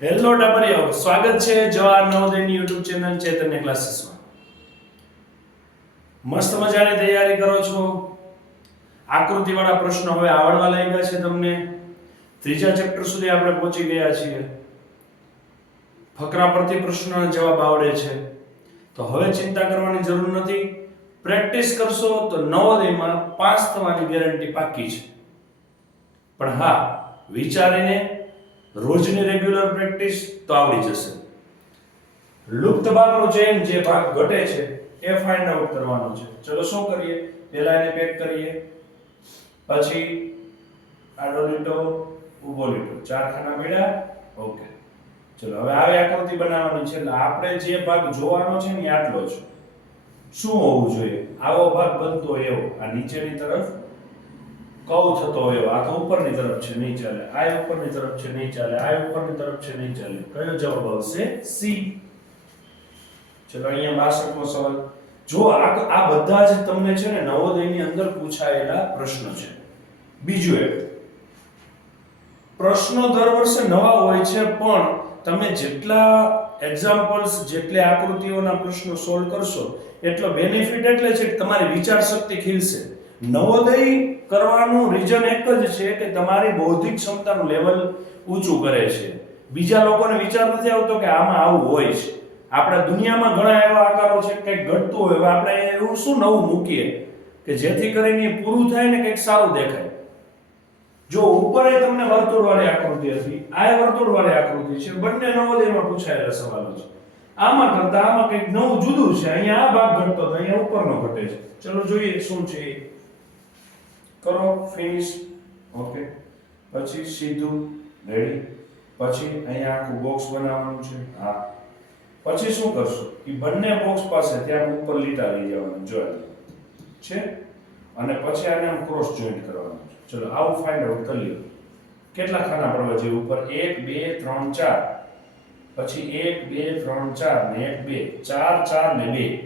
Hello ટાબરિયાઓ, સ્વાગત છે Jawahar નવોદયની YouTube channel ચૈતન્ય ક્લાસીસમાં. મસ્ત મજાની તૈયારી કરો છો. આકૃતિવાળા પ્રશ્નો હવે આવડવા લાગ્યા છે તમને. ત્રીજા ચેપ્ટર સુધી આપણે પહોંચી ગયા છીએ. ફકરા પરથી પ્રશ્નોના જવાબ આવડે છે. તો હવે ચિંતા કરવાની જરૂર નથી. પ્રેક્ટિસ કરશો તો નવોદયમાં પાસ થવાની ગેરંટી પાકી છે. પણ હા, વિચારીને રોજની રેગ્યુલર પ્રેક્ટિસ તો આવડી જશે. લુપ્ત ભાગનો ચેન જે ભાગ ઘટે છે એ ફાઇન્ડ આઉટ કરવાનો છે. ચલો શું કરીએ? પહેલા એને પેક કરીએ, પછી આડો લીટો, ઊભો લીટો, ચાર ખાના મળ્યા. ઓકે, ચલો હવે આવી આકૃતિ બનાવવાની છે. એટલે આપણે જે ભાગ જોવાનો છે ને આટલો છે. શું હોવું જોઈએ? આવો ભાગ બનતો એવો, આ નીચેની તરફ કવ થતો હોય, આ તો ઉપરની તરફ છે, નહીં ચાલે. આ ઉપરની તરફ છે, નહીં ચાલે. આ ઉપરની તરફ છે, નહીં ચાલે. કયો જવાબ આવશે? સી. ચલો અહીંયા 62મો સવાલ. જો આ બધા જ તમને છે ને નવોદયની અંદર પૂછાયેલા પ્રશ્નો છે. બીજું એક, પ્રશ્નો દર વર્ષે નવા હોય છે, પણ તમે જેટલા એક્ઝામ્પલ્સ, જેટલી આકૃતિઓના પ્રશ્નો સોલ્વ કરશો એટલો બેનિફિટ એટલે છે કે તમારી વિચાર શક્તિ ખીલશે. નવોદય કરવાનું રીઝન એક જ છે કે તમારી બૌદ્ધિક ક્ષમતાનું લેવલ ઊંચું કરે છે. બીજા લોકોને વિચાર નથી આવતો કે આમાં આવું હોય છે. આપણા દુનિયામાં ઘણા એવા આકારો છે કંઈક ઘટતું હોય, હવે આપણે એવું શું નવું મૂકીએ કે જેથી કરીને પૂરું થાય ને કંઈક સારું દેખાય. જો ઉપર તમને વર્તુળવાળી આકૃતિ હતી, આ વર્તુળવાળી આકૃતિ છે, બંને નવોદયમાં પૂછાયેલા સવાલો છે. આમાં કરતા આમાં કંઈક નવું જુદું છે. અહીંયા આ ભાગ ઘટતો તો અહીંયા ઉપરનો ઘટે છે. ચલો જોઈએ શું છે. કરો ફિનિશ. ઓકે, પછી સીધું રેડી. પછી અહીંયા આખું બોક્સ બનાવવાનું છે. હા, પછી શું કરશો? એ બંને બોક્સ પાસે ત્યાં ઉપર લીટા લઈ જવાનું જોઈ છે, અને પછી આને આમ ક્રોસ જોઈન્ટ કરવાનું છે. ચલો આવું ફાઇન્ડ આઉટ કરી લ્યો. કેટલા ખાના પડવા જોઈએ ઉપર? 1 2 3 4. પછી 1 2 3 4 ને 1 2 4 4 ને 2.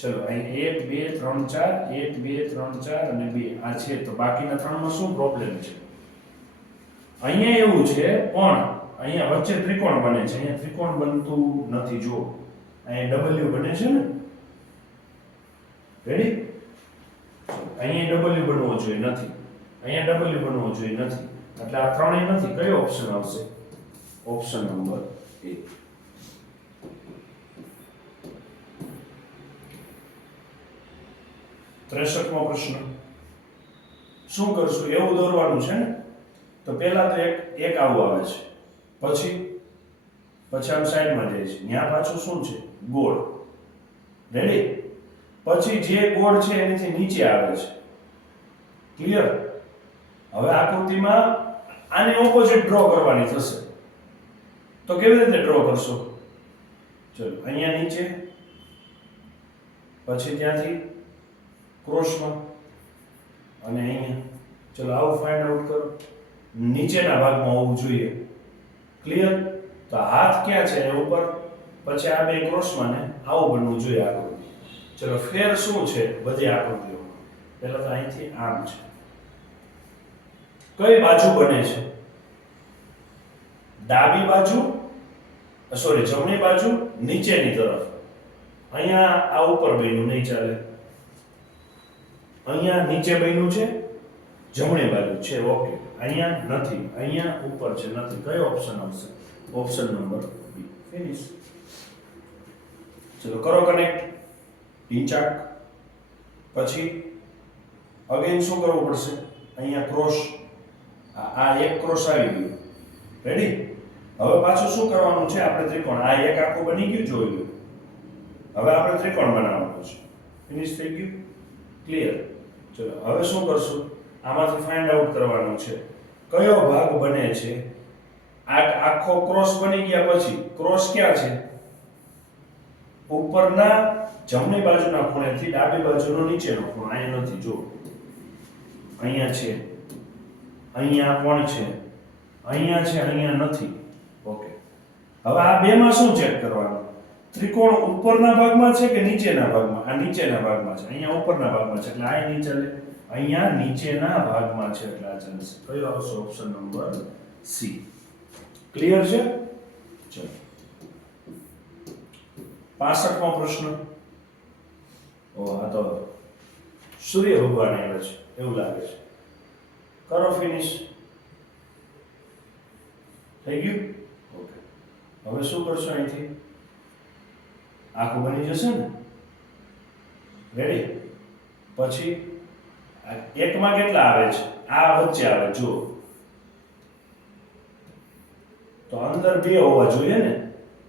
ચલો અહીં 1 2 3 4, 1 2 3 4 અને 2 આ છે. તો બાકીના ત્રણમાં શું પ્રોબ્લેમ છે? અહીંયા એવું છે, પણ અહીંયા વચ્ચે ત્રિકોણ બને છે. અહીંયા ત્રિકોણ બનતું નથી. જો અહીંયા W બને છે ને, રેડી. અહીંયા W બનવો જોઈએ નથી, અહીંયા W બનવો જોઈએ નથી. એટલે આ ત્રણેય નથી. કયો ઓપ્શન આવશે? Option number A. 63મો પ્રશ્ન. શું કરશું? એવું દોરવાનું છે ને. તો પહેલા તો એક આવું આવે છે, પછી આમ સાઈડમાં જાય છે. ત્યાં પાછું શું છે? ગોળ. રેડી. પછી જે ગોળ છે એનીથી નીચે આવે છે. ક્લિયર? હવે આકૃતિમાં આને ઓપોઝિટ ડ્રો કરવાની થશે. તો કેવી રીતે ડ્રો કરશો? ચલો અહીંયા નીચે, પછી ત્યાંથી ક્રોસમાં, અને અહીંયા. ચલો આવું ફાઇન્ડ આઉટ કરો. નીચેના ભાગમાં હોવું જોઈએ. ક્લિયર? તો હાથ ક્યાં છે? એ ઉપર. પછી આ બે ક્રોસમાં ને આવું બનવું જોઈએ આકૃતિ. ચલો ફેર શું છે બધી આકૃતિઓમાં? પહેલા તો અહીંથી આમ છે. કઈ બાજુ બને છે? ડાબી બાજુ, સોરી જમણી બાજુ, નીચેની તરફ. અહીંયા આ ઉપર બન્યું, નહીં ચાલે. અહીંયા નીચે બન્યું છે, જમણી બાજુ છે. ઓકે, અહીંયા નથી, અહીંયા ઉપર છે, નથી. કયો ઓપ્શન આવશે? Option number B. ફિનિશ. ચલો કરો કનેક્ટ. ઢીંચાક. પછી અગેન શું કરવું પડશે? અહીંયા ક્રોસ, આ એક ક્રોસ આવી ગયું. રેડી. હવે પાછું શું કરવાનું છે? આપણે ત્રિકોણ, આ એક આખું બની ગયું, જોઈ લો. હવે આપણે ત્રિકોણ બનાવવાનું છે. ફિનિશ થઈ ગયું. ક્લિયર? ચલો હવે શું કરશું? આમાંથી ફાઇન્ડ આઉટ કરવાનું છે કયો ભાગ બને છે. આ આખો ક્રોસ બની ગયા પછી ક્રોસ ક્યાં છે? ઉપરના જમણી બાજુના ખૂણેથી ડાબી બાજુનો નીચેનો ખૂણો. અહીંયા નથી, જો અહીંયા છે, અહીંયા કોણ છે? અહીંયા છે, અહીંયા નથી. ઓકે, હવે આ બેમાં શું ચેક કરવાનું? ત્રિકોણ ઉપરના ભાગમાં છે કે નીચેના ભાગમાં? આ નીચેના ભાગમાં છે. અહીંયા ઉપરના ભાગમાં છે એટલે આ નહીં ચાલે. અહીંયા નીચેના ભાગમાં છે એટલે આ ચાલશે. કયો આવશે? Option number C. ક્લિયર છે? ચલો 65મો પ્રશ્ન. ઓ આ તો સૂર્ય ભગવાન આવ્યા છે એવું લાગે છે. કરો ફિનિશ. થઈ ગયું? ઓકે. હવે શું કરશો અહીંથી? આખું બની જશે ને? રેડી? પછી એકમાં કેટલા આવે છે? આ વચ્ચે આવે જો. તો અંદર બે હોવા જોઈએ ને?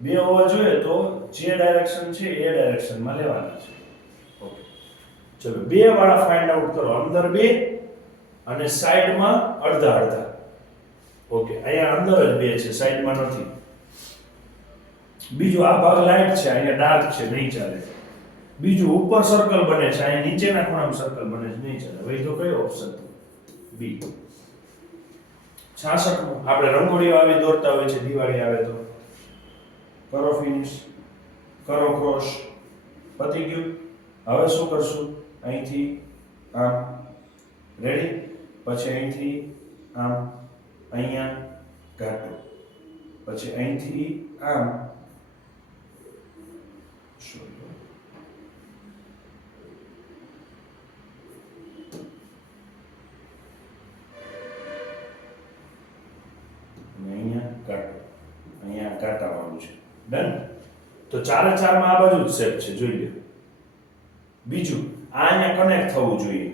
બે હોવા જોઈએ તો જે ડાયરેક્શન છે એ ડાયરેક્શનમાં લેવાના છે. ઓકે. ચલો બે વાળા ફાઇન્ડ આઉટ કરો. અંદર બે અને સાઈડમાં અડધા અડધા. ઓકે. અહીંયા અંદર જ બે છે, સાઈડમાં નથી. બીજું આ ભાગ લાઈટ છે, અહીંયા ડાર્ક છે, નહીં ચાલે. બીજું ઉપર સર્કલ બને છે, અહીંયા નીચેના ખૂણામાં સર્કલ બને છે, નહીં ચાલે. હવે તો કયો ઓપ્શન? બી. 66મો. આપણે રંગોળીઓ આવી દોરતા હોય છે દિવાળી આવે તો. કરો ફિનિશ. કરો ક્રોસ. પતી ગયું. હવે શું કરશું? અહીંથી આમ. રેડી? પછી અહીંથી આમ અહીંયા ઘાટો. પછી અહીંથી આમ અહીંયા કાટો. અહીંયા કાટાવાનું છે. ડન? તો ચારે ચારમાં આ બાજુ જ સેટ છે, જોઈ લો. બીજું આ અહીંયા કનેક્ટ થવું જોઈએ.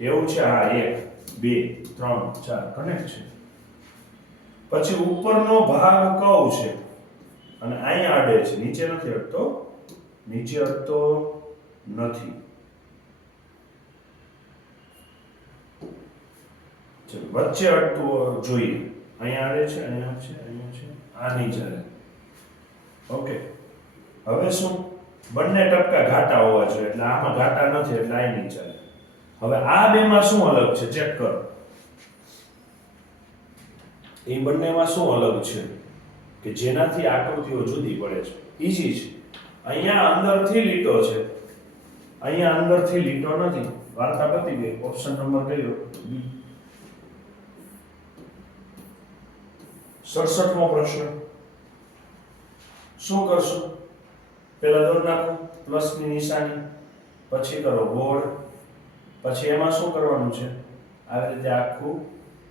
એવું છે? હા, 1 2 3 4 કનેક્ટ છે. પછી ઉપરનો ભાગ કર્વ છે અને અહીંયા અડે છે, નીચે નથી અડતો. નીચે અડતો નથી. ચલો વચ્ચે અડતું જોઈએ. અહીંયા અડે છે, અહીંયા છે, અહીંયા છે. આ નહીં ચાલે. ઓકે. હવે શું? બંને ટપકા ઘાટા હોવા જોઈએ, એટલે આમાં ઘાટા નથી એટલે આ નહીં ચાલે. હવે આ બેમાં શું અલગ છે ચેક કરો. એ બંનેમાં શું અલગ છે કે જેનાથી આકૃતિઓ જુદી પડે છે? ઈઝી છે. અહીંયા અંદરથી લીટો છે, અહીંયા અંદરથી લીટો નથી. વાર્તા પતી ગઈ. ઓપ્શન નંબર કયો? બી. 67મો પ્રશ્ન. શું કરશું? પહેલા દોર નાખો પ્લસની નિશાની, પછી કરો ગોળ, પછી એમાં શું કરવાનું છે? આવી રીતે આખું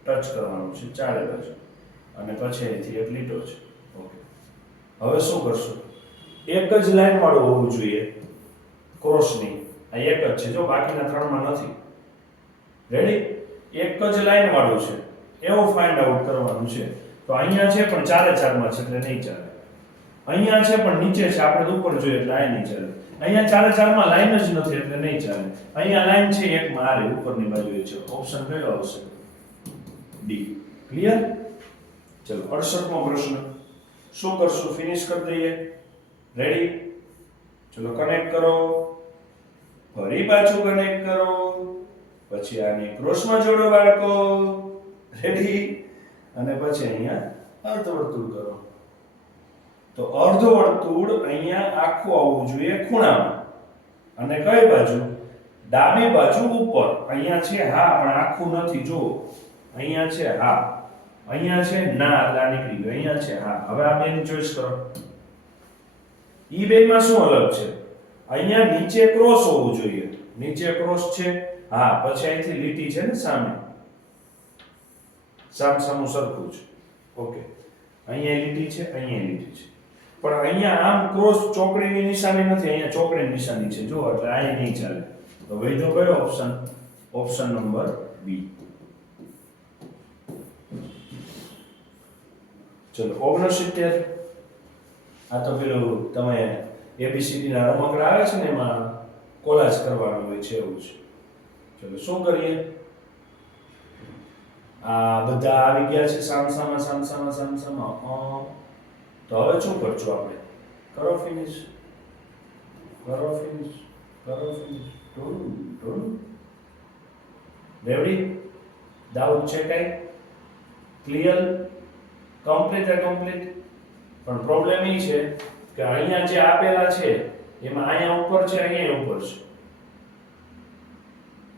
ટચ કરવાનું છે ચારે બાજુ, અને પછી અહીંથી એક લીટો છે. ઓકે. હવે શું કરશું? એક જ લાઈન વાળું હોવું જોઈએ ક્રોસની. આ એક જ છે જો, બાકીના ત્રણમાં નથી. રેડી? એક જ લાઈન વાળું છે એવું ફાઇન્ડ આઉટ કરવાનું છે. તો અહીંયા છે પણ ચારે ચારમાં છે એટલે નહીં ચાલે. અહીંયા છે પણ નીચે છે, આપણે ઉપર જોઈએ એટલે આ નહીં ચાલે. અહીંયા ચારે ચારમાં લાઈન જ નથી એટલે નહીં ચાલે. અહીંયા લાઈન છે એકમાં આ રે ઉપરની બાજુએ છે. ઓપ્શન કયો આવશે? ડી. ક્લિયર? ચલો 68મો પ્રશ્ન. શું કરશું? ફિનિશ કરી દઈએ. રેડી? ચલો કનેક્ટ કરો. ફરી પાછું કનેક્ટ કરો. પછી આને ક્રોસમાં જોડો બાળકો. રેડી? અને પછી અહીંયા અર્ધવર્તુળ કરો. તો અર્ધવર્તુળ અહીંયા આખું આવવું જોઈએ ખૂણામાં. અને કઈ બાજુ? ડાબી બાજુ ઉપર. અહીંયા છે હા પણ આખું નથી જો. અહીંયા છે હા, અહીંયા છે ના, એટલે આ નીકળી ગયું. અહીંયા છે હા. હવે આ બેની ચોઈસ કરો. ઈ બેમાં શું અલગ છે? અહીંયા નીચે ક્રોસ હોવું જોઈએ. નીચે ક્રોસ છે હા, પછી અહીંથી લીટી છે ને સામે, સામસામું સરખું છે. ઓકે. અહીંયા લીટી છે, અહીંયા લીટી છે, પણ અહીંયા આમ ક્રોસ ચોકડીની નિશાની નથી, અહીંયા ચોકડીની નિશાની છે જો, એટલે આ નહીં ચાલે. તો વૈધો કયો ઓપ્શન? ઓપ્શન નંબર બી. ચલો 69. આ તો પેલું તમે એબીસીડી ના રમકડા આવે છે ને એમાં કોલાજ કરવાનું હોય છે એવું છે. ચલો શું કરીએ? આ બધા આવી ગયા છે સામસામા સામસામા સામસામા. તો હવે શું કરશું આપણે? કરો ફિનિશ. કરો ફિનિશ. કરો ફિનિશ. રેડી? ડાઉટ છે કઈ? ક્લિયર? કમ્પ્લીટ? કમ્પ્લીટ. પણ પ્રોબ્લેમ એ છે કે અહીંયા જે આપેલા છે એમાં અહીંયા ઉપર છે, અહીંયા ઉપર છે,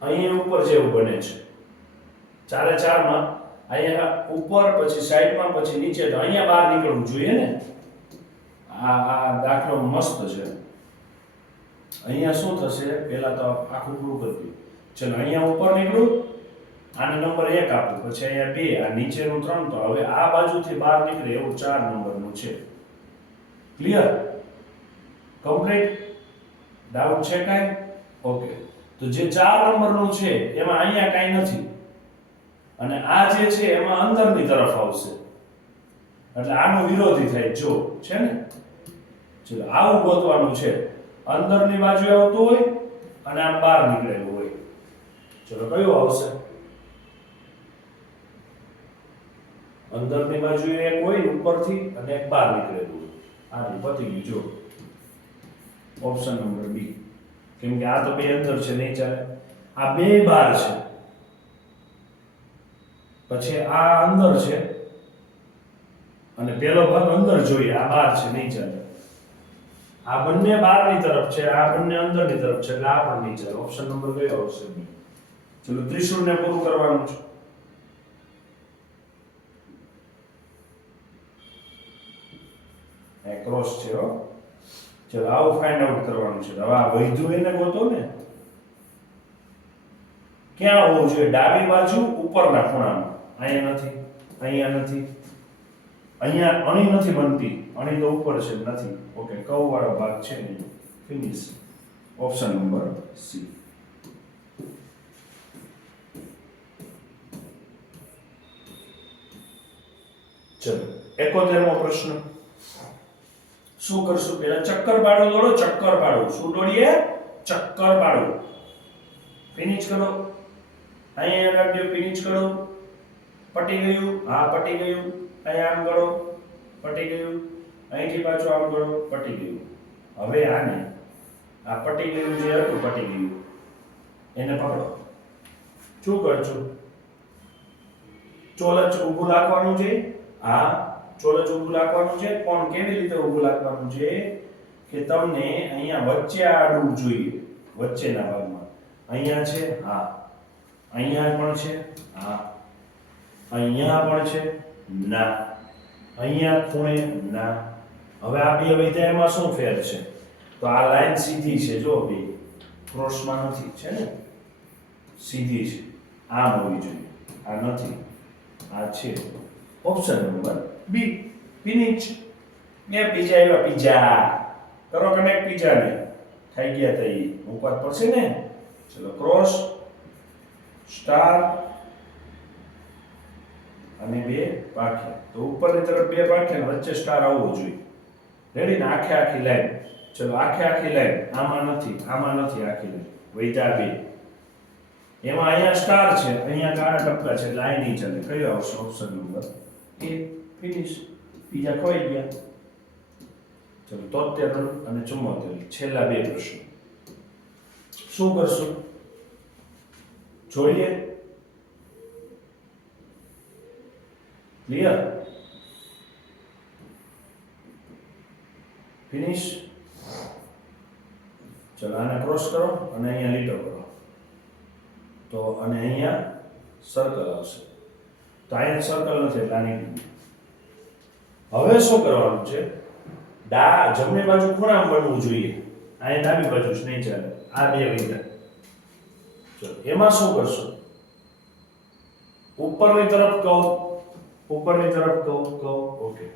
અહીંયા ઉપર જેવું બને છે. ચારે ચારમાં અહીંયા ઉપર પછી સાઈડમાં પછી નીચે તો અહીંયા બહાર નીકળવું જોઈએ ને આ દાખલો મસ્ત છે અહીંયા શું થશે પહેલા તો આખું પૂરું કરી ચલો અહીંયા ઉપર નીકળું આને નંબર 1 આપું પછી અહીંયા 2 આ નીચેનું 3 તો હવે આ બાજુથી બહાર નીકળે એવું 4 નંબરનું છે ક્લિયર કમ્પ્લીટ ડાઉટ છે કાંઈ ઓકે તો જે 4 નંબરનું છે એમાં અહીંયા કાંઈ નથી અને આ જે છે એમાં અંદરની તરફ આવશે એટલે આનો વિરોધી થાય જો છે ને ચલો આવું ગોતવાનું છે અંદરની બાજુએ આવતું હોય અને આમ બહાર નીકળેલું હોય ચલો કયું આવશે અંદરની બાજુએ એક હોય ઉપરથી અને એક બહાર નીકળેલું હોય આ પતી ગયું જો ઓપ્શન નંબર બી કેમ કે આ તો બે અંદર છે નહીં ચાલે આ બે બહાર છે પછી આ અંદર છે અને પેલો ભાગ અંદર જોઈએ આ બહાર છે નહીં ચાલે આ બંને બહારની તરફ છે આ બંને અંદરની તરફ છે એટલે આ પણ નહીં ચાલે ઓપ્શન નંબર કયો આવશે ચલો ત્રિશુળને પૂરું કરવાનું છે એ ક્રોસ છે હો ચલો આવું ફાઇન્ડ આઉટ કરવાનું છે હવે આ વૈધું એને ગોતો ને ક્યાં હોવું જોઈએ ડાબી બાજુ ઉપરના ખૂણામાં અહીંયા નથી અહીંયા અણી નથી બનતી અણી તો ઉપર છે નથી ઓકે કર્વ વાળો ભાગ છે ને ફિનિશ ઓપ્શન નંબર સી ચલો 71મો પ્રશ્ન શું કરશું પહેલા ચક્કર પાડો દોડો ચક્કર પાડો શું દોડીએ ચક્કર પાડો ફિનિશ કરો અહીંયા રાખજો ફિનિશ કરો પટી ગયું હા પટી ગયું અહીંયા આમ કરો પટી ગયું અહીંથી પાછું આમ કરો પટી ગયું હવે આને આ પટી ગયું જે હતું પટી ગયું એને પકડો શું કરજો ચોલચ ઊભું રાખવાનું છે હા ચોલચ ઊભું રાખવાનું છે પણ કેવી રીતે ઊભું રાખવાનું છે કે તમને અહીંયા વચ્ચે આડવું જોઈએ વચ્ચેના ભાગમાં અહીંયા છે હા અહીંયા પણ છે હા અહીંયા પણ છે ના અહીંયા ખૂણે ના હવે આ બે વૈધાયમાં શું ફેર છે તો આ લાઈન સીધી છે જો બે ક્રોસમાં નથી છે ને સીધી છે આમ હોવી જોઈએ આ નથી આ છે ઓપ્શન નંબર બી ફિનિશ ને બીજા એવા પીઝા કરો કનેક્ટ પીઝાને થઈ ગયા તઈ ઉપર પડશે ને ચલો ક્રોસ સ્ટાર અને બે પાંખિયા તો ઉપરની તરફ બે પાંખિયા વચ્ચે સ્ટાર આવવો જોઈએ રેડી ને આખે આખી લાઈન ચલો આખે આખી લાઈન આમાં નથી આખી લાઈન વૈધા બે એમાં અહીંયા સ્ટાર છે અહીંયા કાળા ટપકા છે એટલે આ નહીં ચાલે કયો આવશે ઓપ્શન નંબર એ ફિનિશ બીજા ખોઈ ગયા ચલો 73 અને 74 છેલ્લા બે પ્રશ્નો શું કરશું જોઈએ ક્લિયર ફિનિશ ચલો આને ક્રોસ કરો અને અહીંયા લીટો કરો તો અને અહીંયા સર્કલ આવશે તો અહીંયા સર્કલ નથી એટલે આની હવે શું કરવાનું છે જમણી બાજુ ખૂણામાં બનવું જોઈએ અહીંયા ડાબી બાજુ જ નહીં ચાલે આ બે વિધાન ચલો એમાં શું કરશો ઉપરની તરફ કહો ઓકે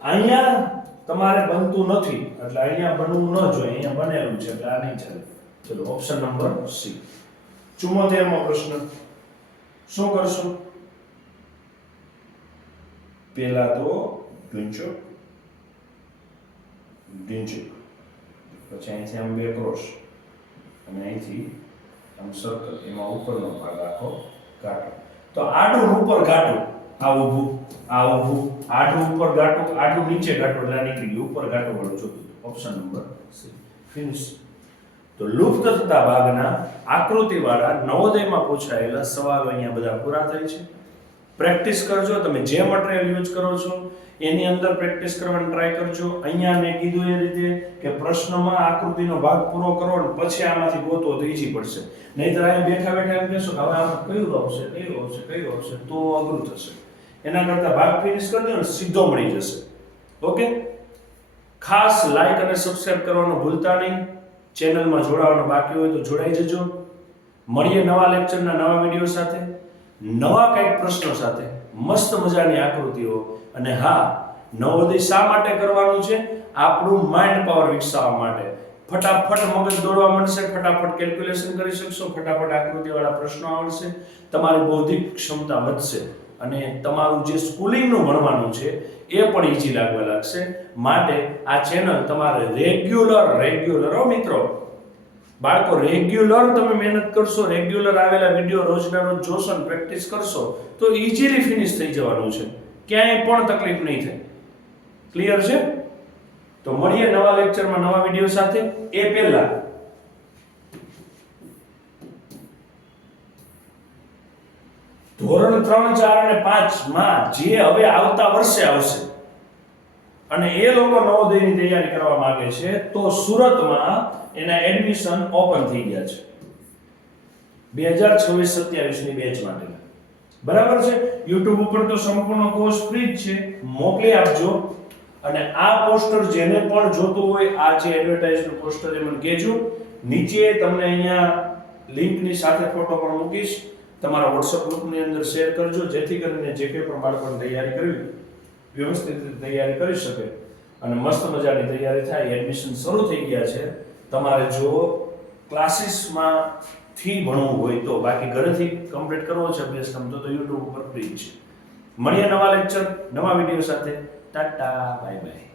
અહીંયા તમારે બનતું નથી એટલે અહીંયા બનવું ન જોઈએ અહીંયા બનેલું છે એટલે આ નહીં ચાલે ચલો ઓપ્શન નંબર સી 74મો પ્રશ્ન શું કરશું પહેલા તો ઢૂંચો પછી અહીંથી આમ બે ક્રોસ અને અહીંથી આમ સર્કલ એમાં ઉપરનો ભાગ આખો કાઢો તો આડું ઉપર કાઢો આ ઊભું આડું ઉપર ગાટો આડું નીચે ગાટો એટલે આ નીકળી ગયું ઉપર ગાટો વાળું જોતું ઓપ્શન નંબર સી ફિનિશ તો લુપ્ત થતા ભાગના આકૃતિવાળા નવોદયમાં પૂછાયેલા સવાલો અહીંયા બધા પૂરા થાય છે પ્રેક્ટિસ કરજો. તમે જે મટીરિયલ યુઝ કરો છો એની અંદર પ્રેક્ટિસ કરવાની ટ્રાય કરજો. અહીંયા મેં કીધું એ રીતે કે પ્રશ્નમાં આકૃતિનો ભાગ પૂરો કરો અને પછી આમાંથી ગોતો તો ઈઝી પડશે. નહીંતર અહીંયા બેઠા બેઠા એમ કહેશો કે હવે આમાં કયું આવશે તો અઘરું થશે. એના કરતાં ભાગ ફિનિશ કરી દો ને સીધો મળી જશે. ઓકે, ખાસ લાઈક અને સબસ્ક્રાઇબ કરવાનું ભૂલતા નહીં. ચેનલમાં જોડાવાનું બાકી હોય તો જોડાઈ જજો. મળીએ નવા લેક્ચરના નવા વિડીયો સાથે, નવા કંઈક પ્રશ્નો સાથે, મસ્ત મજાની આકૃતિઓ. અને હા, નવોદય શા માટે કરવાનું છે? આપણું માઇન્ડ પાવર વિકસાવવા માટે. ફટાફટ મગજ દોડવા માંડશે, ફટાફટ કેલ્ક્યુલેશન કરી શકશો, ફટાફટ આકૃતિવાળા પ્રશ્નો આવડશે, તમારી બૌદ્ધિક ક્ષમતા વધશે અને તમારું જે સ્કૂલિંગનું ભણવાનું છે એ પણ ઈઝી લાગવા લાગશે. માટે આ ચેનલ તમારે રેગ્યુલર મિત્રો, બાળકો રેગ્યુલર તમે મહેનત કરશો, રેગ્યુલર આવેલા વિડીયો રોજના રોજ જોશો ને પ્રેક્ટિસ કરશો તો ઈઝીલી ફિનિશ થઈ જવાનું છે. ક્યાંય પણ તકલીફ નહીં થાય. ક્લિયર છે? તો મળીએ નવા લેક્ચરમાં નવા વિડીયો સાથે. એ પહેલા ધોરણ 3, 4 અને 5 માં જે હવે આવતા વર્ષે આવશે અને એ લોકો નવોદયની તૈયારી કરવા માંગે છે તો સુરતમાં એના એડમિશન ઓપન થઈ ગયા છે 2026-27 ની બેચ માટે. બરાબર છે? YouTube ઉપર તો સંપૂર્ણ કોર્સ ફ્રી જ છે, મોકલી આપજો. અને આ પોસ્ટર જેને પણ જોતું હોય, આ જે એડવર્ટાઇઝનું પોસ્ટર એ મને કહેજો. નીચે તમને અહીંયા લિંકની સાથે ફોટો પણ મૂકીશ. તમારા WhatsApp ગ્રુપની અંદર શેર કરજો જેથી કરીને જે કંઈ પણ બાળકોને તૈયારી કરવી વ્યવસ્થિત રીતે તૈયારી કરી શકે અને મસ્ત મજાની તૈયારી થાય. એડમિશન શરૂ થઈ ગયા છે. તમારે જો ક્લાસીસમાં થી ભણવું હોય તો, બાકી ઘરેથી કમ્પ્લીટ કરવો છે અભ્યાસક્રમ તો YouTube ઉપર ફ્રી છે. મળીએ નવા લેક્ચર નવા વિડીયો સાથે. Tata, bye bye.